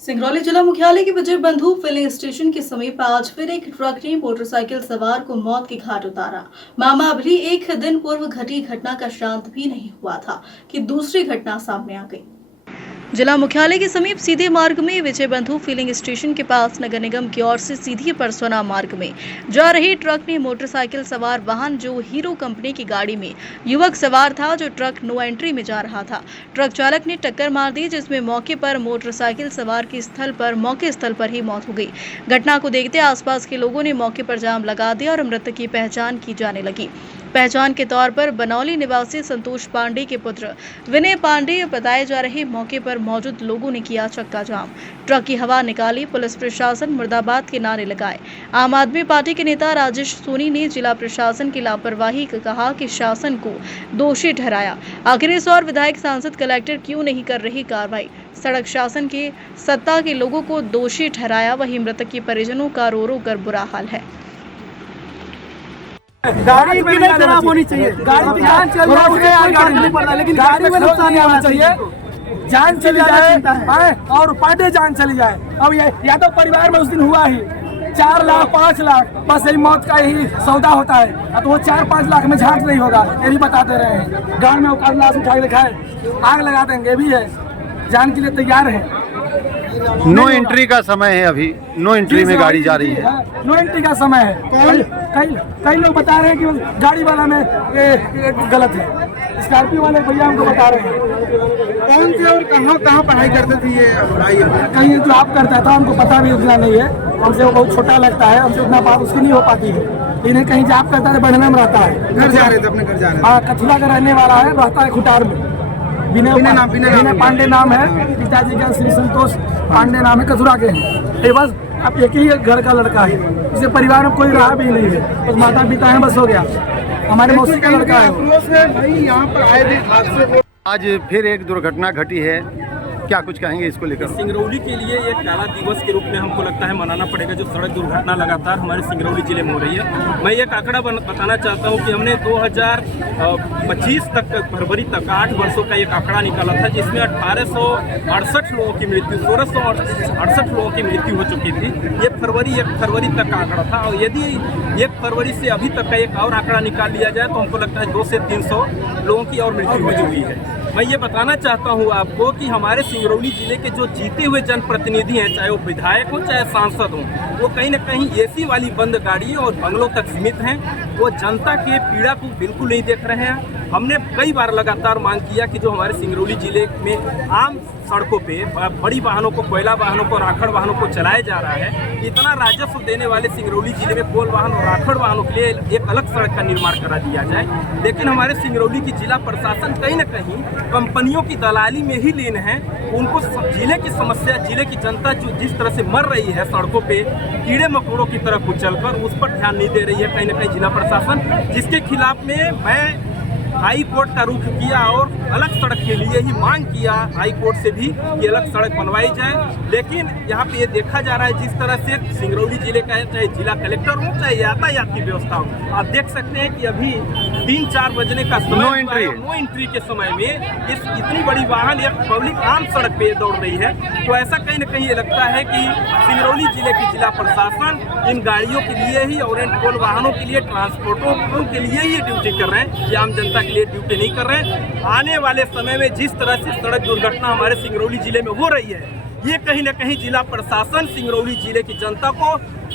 सिंगरौली जिला मुख्यालय के विजय बंधु फिलिंग स्टेशन के समीप आज फिर एक ट्रक ने मोटरसाइकिल सवार को मौत के घाट उतारा। मामला अभी एक दिन पूर्व घटी घटना का शांत भी नहीं हुआ था कि दूसरी घटना सामने आ गई। जिला मुख्यालय के समीप सीधे मार्ग में विजय बंधु फिलिंग स्टेशन के पास नगर निगम की ओर से सीधी परसोना मार्ग में जा रही ट्रक ने मोटरसाइकिल सवार वाहन जो हीरो कंपनी की गाड़ी में युवक सवार था जो ट्रक नो एंट्री में जा रहा था। ट्रक चालक ने टक्कर मार दी जिसमें मौके पर मोटरसाइकिल सवार की मौके स्थल पर ही मौत हो गई। घटना को देखते आसपास के लोगों ने मौके पर जाम लगा दिया और मृतक की पहचान की जाने लगी। पहचान के तौर पर बनौली निवासी संतोष पांडे के पुत्र विनय पांडे बताए जा रहे। मौके पर मौजूद लोगों ने किया चक्का जाम, ट्रक की हवा निकाली, पुलिस प्रशासन मुर्दाबाद के नारे लगाए। आम आदमी पार्टी के नेता राजेश सोनी ने जिला प्रशासन की लापरवाही का कहा कि शासन को दोषी ठहराया। आखिर इस और विधायक सांसद कलेक्टर क्यों नहीं कर रही कार्रवाई। सड़क शासन के सत्ता के लोगों को दोषी ठहराया। वहीं मृतक के परिजनों का रो रो कर बुरा हाल है। गाड़ी की नहीं खराब होनी चाहिए, गाड़ी की जान चल रहा है, लेकिन गाड़ी में नुकसान नहीं होना चाहिए। जान चली जाए और पाटे जान चली जाए। अब या तो परिवार में उस दिन हुआ ही 4 लाख 5 लाख बस यही मौत का ही सौदा होता है। तो वो 4-5 लाख में झांक नहीं होगा, ये भी बता दे रहे हैं। गाँव में वो लाश उठा के दिखाए, आग लगा देंगे भी है, जान के लिए तैयार है। नो एंट्री का समय है, अभी नो एंट्री में गाड़ी जा रही है। नो एंट्री का समय है। कई लोग बता रहे हैं कि गाड़ी वाला में ये गलत है। स्कॉर्पियो वाले भैया हमको बता रहे हैं। कौन से और कहाँ पढ़ाई करते थे ये भाई? कहीं जॉब करता था, हमको पता भी उतना नहीं है। हमसे वो बहुत छोटा लगता है, हमसे उतना बात उसकी नहीं हो पाती है। इन्हें कहीं जॉब करता है, बढ़ने में रहता है। घर जा रहे थे, अपने घर जा रहे थे। हाँ, कथुआ का रहने वाला है, रहता है खुटार में। विनय पांडे नाम है, पिताजी का श्री संतोष पांडे नाम है, कथुरा के हैं। बस अब एक ही घर का लड़का है, इसे परिवार में कोई रहा भी नहीं है, बस माता पिता है, बस हो गया। हमारे मौसी का लड़का है। भाई यहाँ पर आए थे, आज फिर एक दुर्घटना घटी है, क्या कुछ कहेंगे इसको लेकर? सिंगरौली के लिए एक काला दिवस के रूप में हमको लगता है मनाना पड़ेगा। जो सड़क दुर्घटना लगातार हमारे सिंगरौली जिले में हो रही है। मैं एक आंकड़ा बताना चाहता हूं कि हमने 2025 तक फरवरी तक 8 वर्षों का एक आंकड़ा निकाला था, जिसमें 1868 लोगों की मृत्यु 1668 लोगों की मृत्यु हो चुकी थी। ये 1 फरवरी तक का आंकड़ा था। और यदि 1 फरवरी से अभी तक का एक और आंकड़ा निकाल लिया जाए तो हमको लगता है 200 से 300 लोगों की और मृत्यु हो चुकी है। मैं ये बताना चाहता हूँ आपको कि हमारे सिंगरौली जिले के जो जीते हुए जनप्रतिनिधि हैं, चाहे वो विधायक हो चाहे सांसद हो, वो कहीं ना कहीं एसी वाली बंद गाड़ी और बंगलों तक सीमित हैं। वो जनता के पीड़ा को बिल्कुल नहीं देख रहे हैं। हमने कई बार लगातार मांग किया कि जो हमारे सिंगरौली जिले में आम सड़कों पे बड़ी वाहनों को, कोयला वाहनों को, राखड़ वाहनों को चलाया जा रहा है। इतना राजस्व देने वाले सिंगरौली जिले में कोल वाहन और राखड़ वाहनों के लिए एक अलग सड़क का निर्माण करा दिया जाए। लेकिन हमारे सिंगरौली की जिला प्रशासन कहीं न कहीं कंपनियों की दलाली में ही लीन है। उनको जिले की समस्या, जिले की जनता जो जिस तरह से मर रही है सड़कों पे कीड़े मकोड़ों की तरह कुचलकर, उस पर ध्यान नहीं दे रही है कहीं न कहीं जिला प्रशासन, जिसके खिलाफ में मैं हाई कोर्ट का रुख किया और अलग सड़क के लिए ही मांग किया हाई कोर्ट से भी कि अलग सड़क बनवाई जाए। लेकिन यहाँ पे ये देखा जा रहा है जिस तरह से सिंगरौली जिले का, चाहे जिला कलेक्टर हो चाहे यातायात की व्यवस्था हो, आप देख सकते हैं कि अभी 3-4 बजने का समय, नो एंट्री के समय में इस इतनी बड़ी वाहन एक पब्लिक आम सड़क पे दौड़ रही है। तो ऐसा कहीं न कहीं ये लगता है कि सिंगरौली जिले की जिला प्रशासन इन गाड़ियों के लिए ही और इन टोल वाहनों के लिए, ट्रांसपोर्टरों के लिए ही ड्यूटी कर रहे हैं, ये आम जनता के लिए ड्यूटी नहीं कर रहे हैं। आने वाले समय में जिस तरह से सड़क दुर्घटना हमारे सिंगरौली जिले में हो रही है, ये कहीं न कहीं जिला प्रशासन सिंगरौली जिले की जनता को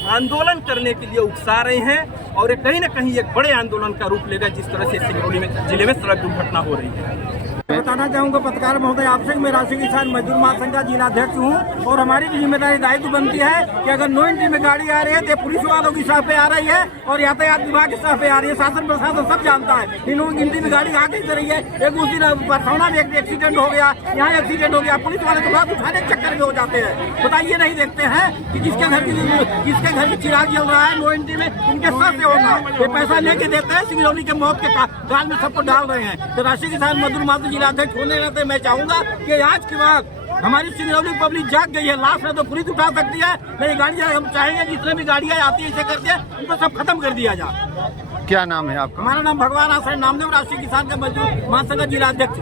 आंदोलन करने के लिए उकसा रहे हैं और ये कहीं न कहीं एक बड़े आंदोलन का रूप लेगा जिस तरह से सिंगरौली में जिले में सड़क दुर्घटना हो रही है। बताना चाहूँगा पत्रकार महोदय आपसे कि मैं राष्ट्रीय किसान मजदूर महासंघ का जिलाध्यक्ष हूँ और हमारी भी जिम्मेदारी दायित्व बनती है कि अगर नो एंट्री में गाड़ी आ रही है तो पुलिस वालों की सह पे आ रही है और यातायात विभाग की सह पे आ रही है। शासन प्रशासन सब जानता है नो एंट्री में गाड़ी आ कैसे रही है। एक उस दिन परसौना में एक एक्सीडेंट हो गया, यहाँ एक्सीडेंट हो गया, पुलिस वाले तो बात उठाने के चक्कर में हो जाते हैं। बताइए, नहीं देखते हैं कि किसके घर की चिराग जल रहा है, नो एंट्री में इनके साथ से होगा। ये पैसा लेके देते हैं, सिंगरौली के मौत के गाल में सबको डाल रहे हैं। तो राष्ट्रीय किसान मजदूर महासंघ जिलाध्यक्ष होने रहते मैं चाहूंगा कि आज के बाद हमारी सिंगरौली पब्लिक जाग गई है। लाश में तो पुलिस उठा सकती है, नहीं गाड़ियां हम चाहेंगे जितने भी गाड़ियां आती है इसे करके उनको सब खत्म कर दिया जाए। क्या नाम है आपका? हमारा नाम भगवान आश्रय नामदेव, राष्ट्रीय किसान का मजदूर महासंघ जिलाध्यक्ष।